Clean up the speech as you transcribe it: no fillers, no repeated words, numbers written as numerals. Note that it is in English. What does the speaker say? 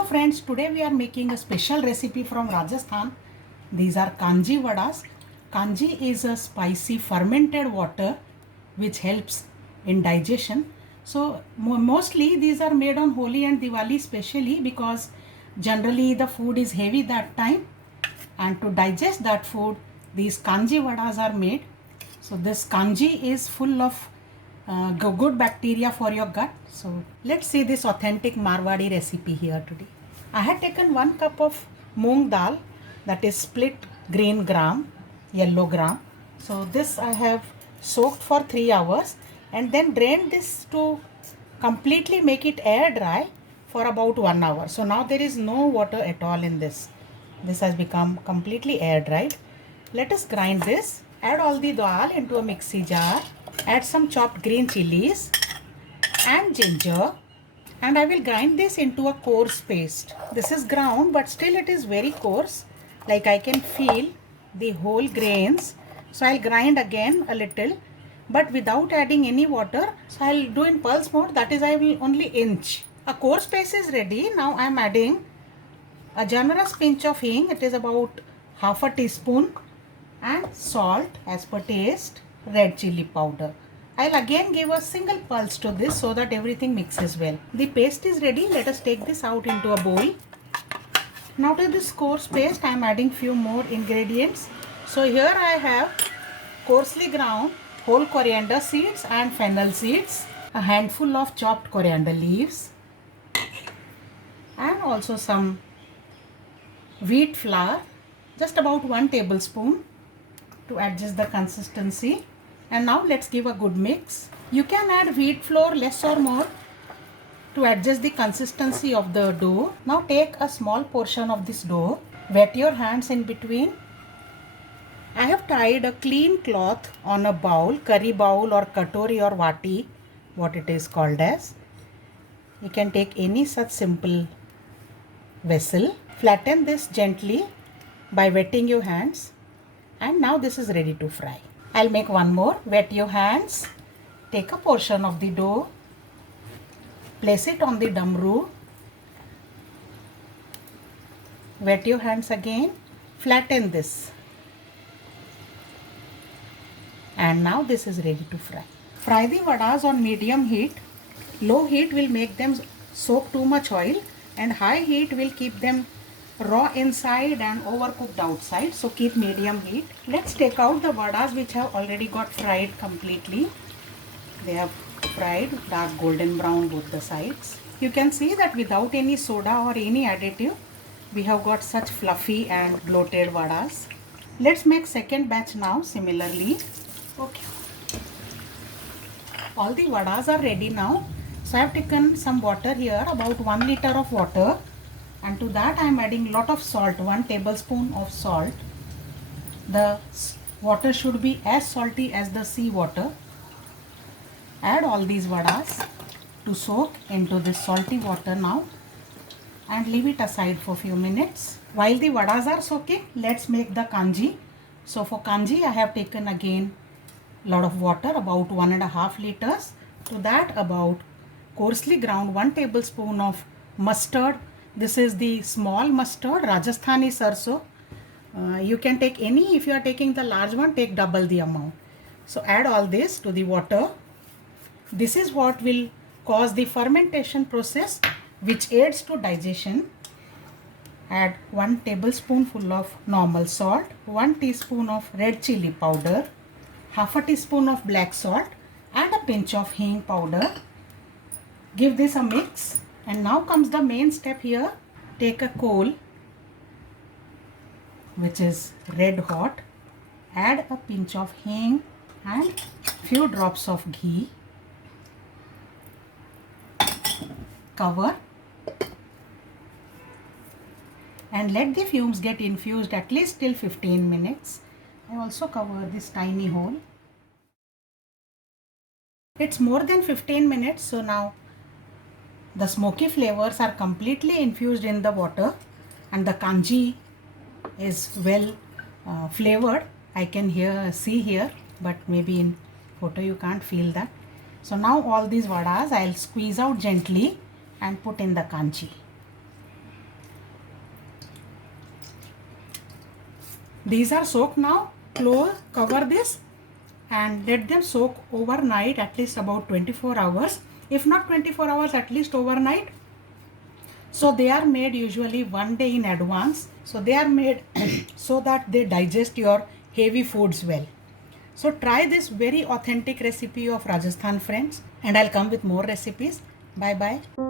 Hello friends, today we are making a special recipe from Rajasthan. These are kanji vadas. Kanji is a spicy fermented water which helps in digestion. So mostly these are made on Holi and Diwali specially because generally the food is heavy that time, and to digest that food these kanji vadas are made. So this kanji is full of good bacteria for your gut. So let's see this authentic Marwadi recipe here today. I had taken 1 cup of moong dal, that is split green gram, yellow gram. So this I have soaked for 3 hours and then drained this to completely make it air dry for about 1 hour. So now there is no water at all in this. This has become completely air dried. Let us grind this. Add all the dal into a mixie jar. Add some chopped green chilies and ginger, and I will grind this into a coarse paste. This is ground but still it is very coarse, like I can feel the whole grains. So I'll grind again a little but without adding any water. So I'll do in pulse mode, that is I will only inch. A coarse paste is ready. Now I am adding a generous pinch of hing, it is about half a teaspoon, and salt as per taste, red chili powder. I'll again give a single pulse to this so that everything mixes well. The paste is ready. Let us take this out into a bowl. Now to this coarse paste I am adding few more ingredients. So here I have coarsely ground whole coriander seeds and fennel seeds, a handful of chopped coriander leaves, and also some wheat flour, just about 1 tablespoon to adjust the consistency. And now let's give a good mix. You can add wheat flour less or more to adjust the consistency of the dough. Now take a small portion of this dough, wet your hands in between. I have tied a clean cloth on a bowl, curry bowl or katori or vati, what it is called as. You can take any such simple vessel. Flatten this gently by wetting your hands, and now this is ready to fry. I'll make one more. Wet your hands, take a portion of the dough, place it on the damru, wet your hands again, flatten this, and now this is ready to fry. Fry the vadas on medium heat. Low heat will make them soak too much oil, and high heat will keep them raw inside and overcooked outside. So keep medium heat. Let's take out the vadas which have already got fried completely. They have fried dark golden brown both the sides. You can see that without any soda or any additive we have got such fluffy and bloated vadas. Let's make second batch now similarly. Okay, all the vadas are ready now. So I have taken some water here, about 1 liter of water, and to that I am adding lot of salt, 1 tablespoon of salt. The water should be as salty as the sea water. Add all these vadas to soak into this salty water now and leave it aside for few minutes. While the vadas are soaking, let's make the kanji. So for kanji I have taken again lot of water, about 1.5 liters. To that about coarsely ground 1 tablespoon of mustard. This is the small mustard, Rajasthani sarso. You can take any. If you are taking the large one, take double the amount. So add all this to the water. This is what will cause the fermentation process which aids to digestion. Add 1 tablespoonful of normal salt, 1 teaspoon of red chili powder, half a teaspoon of black salt, and a pinch of hing powder. Give this a mix. And now comes the main step here. Take a coal which is red hot, add a pinch of hing and few drops of ghee. Cover and let the fumes get infused at least till 15 minutes. I also cover this tiny hole. It's more than 15 minutes, so now the smoky flavors are completely infused in the water and the kanji is well flavored. I can see here, but maybe in photo you can't feel that. So now all these vadas I'll squeeze out gently and put in the kanji. These are soaked now. Close, cover this and let them soak overnight, at least about 24 hours. If not 24 hours, at least overnight. So they are made usually one day in advance. So they are made so that they digest your heavy foods well. So try this very authentic recipe of Rajasthan, friends, and I'll come with more recipes. Bye bye.